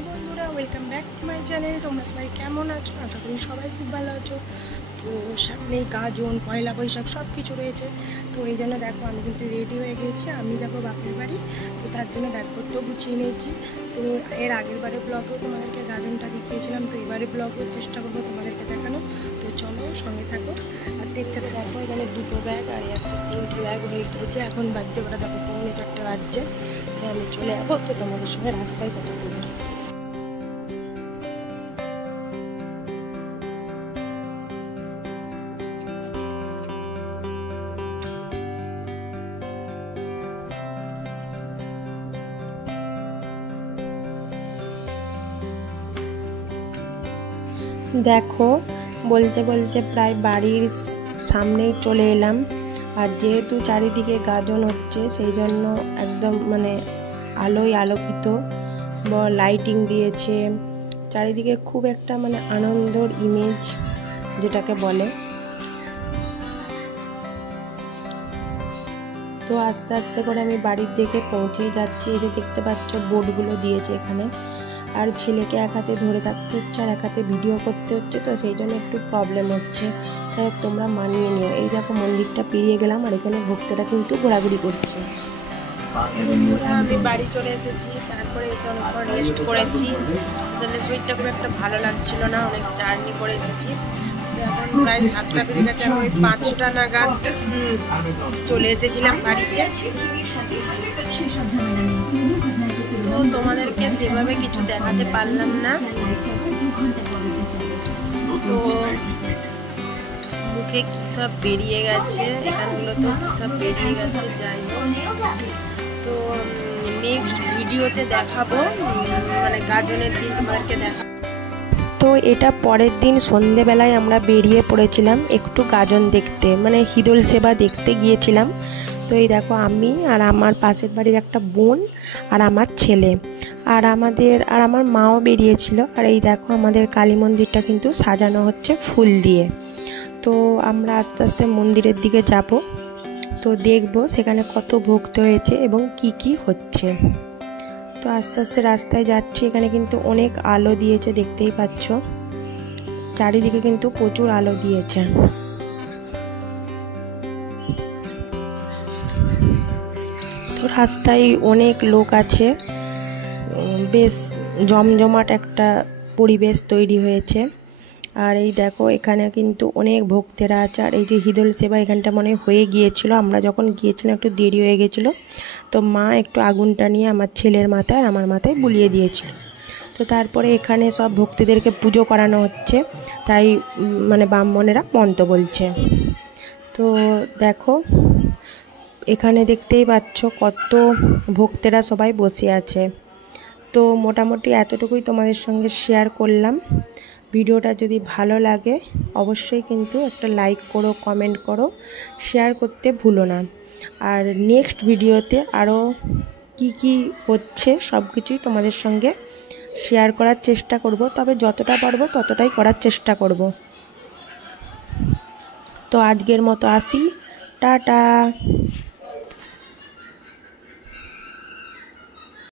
Hello বন্ধুরা, welcome back to my channel. তোমরা সবাই কেমন আছো? আশা করি সবাই খুব ভালো আছো। তো সামনেই গাজন, পয়লা বৈশাখ সব কিছু রয়েছে। তো এই জন্য দেখো আমি কিন্তু রেডি হয়ে গেছি, আমি যাবো বাপের বাড়ি। তো তার জন্য ব্যাগপত্র গুছিয়ে নিয়েছি। তো এর আগের বারে ব্লগেও তোমাদেরকে গাজনটা দেখিয়েছিলাম, তো এবারে ব্লগেও চেষ্টা করবো তোমাদেরকে দেখানো। তো চলো সঙ্গে থাকো আর দেখতে দেখো। এখানে দুটো ব্যাগ আর একটা 3টে ব্যাগ হয়ে গিয়েছে। এখন বাজছে ওরা দেখো 3:45 বাজছে। তো আমি চলে যাবো, তো তোমাদের সঙ্গে রাস্তায় কথা বলবো। দেখো বলতে বলতে প্রায় বাড়ির সামনেই চলে এলাম। আর যেহেতু চারিদিকে গাজন হচ্ছে সেই জন্য একদম আলোয় আলোকিত, লাইটিং দিয়েছে চারিদিকে, খুব একটা আনন্দর ইমেজ যেটাকে বলে। তো আস্তে আস্তে করে আমি বাড়ির দিকে পৌঁছে যাচ্ছি। এই যে দেখতে পাচ্ছ বোর্ডগুলো দিয়েছে এখানে। আর ছেলেকে এক হাতে ধরে থাকতে হচ্ছে আর এক হাতে ভিডিও করতে হচ্ছে, তো সেই জন্য একটু প্রবলেম হচ্ছে। তাই তোমরা মানিয়ে নিও। এই দেখো মন্দিরটা পেরিয়ে গেলাম আর এখানে ভক্তরা কিন্তু ঘোরাঘুরি করছে। আমি বাড়ি চলে এসেছি, তারপরে এসে অনেকক্ষণ রেস্ট করেছি। আসলে শরীরটা খুব একটা ভালো লাগছিল না, অনেক জার্নি করে এসেছি। এখন প্রায় 7টা বেজে গেছে। আমি 5টা নাগাদ চলে এসেছিলাম বাড়িতে। তো তোমাদেরকে সেভাবে কিছু দেখাতে পারলাম না। তো মুখে কি সব বেরিয়ে গেছে, এখানগুলো তো কি সব বেরিয়ে গেছে। যাই হোক, তো নেক্সট ভিডিওতে দেখাবো, গাজনের দিন তোমাদেরকে দেখাবো। তো এটা পরের দিন সন্ধেবেলায় আমরা বেরিয়ে পড়েছিলাম একটু গাজন দেখতে, হিদল সেবা দেখতে গিয়েছিলাম। তো এই দেখো আমি আর আমার পাশের বাড়ির একটা বোন আর আমার ছেলে আর আমার মাও বেরিয়েছিল। আর এই দেখো আমাদের কালী মন্দিরটা কিন্তু সাজানো হচ্ছে ফুল দিয়ে। তো আমরা আস্তে আস্তে মন্দিরের দিকে যাব, তো দেখব সেখানে কত ভক্ত হয়েছে এবং কি কি হচ্ছে। তো আস্তে আস্তে রাস্তায় যাচ্ছি। এখানে কিন্তু অনেক আলো দিয়েছে, দেখতেই পাচ্ছ চারিদিকে কিন্তু প্রচুর আলো দিয়েছে। তো রাস্তায় অনেক লোক আছে, বেশ জমজমাট একটা পরিবেশ তৈরি হয়েছে। আর এই দেখো এখানে কিন্তু অনেক ভক্তেরা আছে। আর এই যে হিদল সেবা এখানটা হয়ে গিয়েছিল, আমরা যখন গিয়েছিলাম একটু দেরি হয়ে গেছিল। তো মা একটু আগুনটা নিয়ে আমার ছেলের মাথায় আর আমার মাথায় বুলিয়ে দিয়েছিল। তো তারপরে এখানে সব ভক্তদেরকে পুজো করানো হচ্ছে, তাই ব্রাহ্মণেরা মন্ত্র বলছে। তো দেখো এখানে দেখতেই পাচ্ছ কত ভক্তেরা সবাই বসে আছে। তো মোটামুটি এতটুকুই তোমাদের সঙ্গে শেয়ার করলাম। ভিডিওটা যদি ভালো লাগে অবশ্যই কিন্তু একটা লাইক করো, কমেন্ট করো, শেয়ার করতে ভুলো না। আর নেক্সট ভিডিওতে আরও কি কি হচ্ছে সব কিছুই তোমাদের সঙ্গে শেয়ার করার চেষ্টা করব, তবে যতটা পারবো ততটাই করার চেষ্টা করব। তো আজকের মতো আসি, টাটা।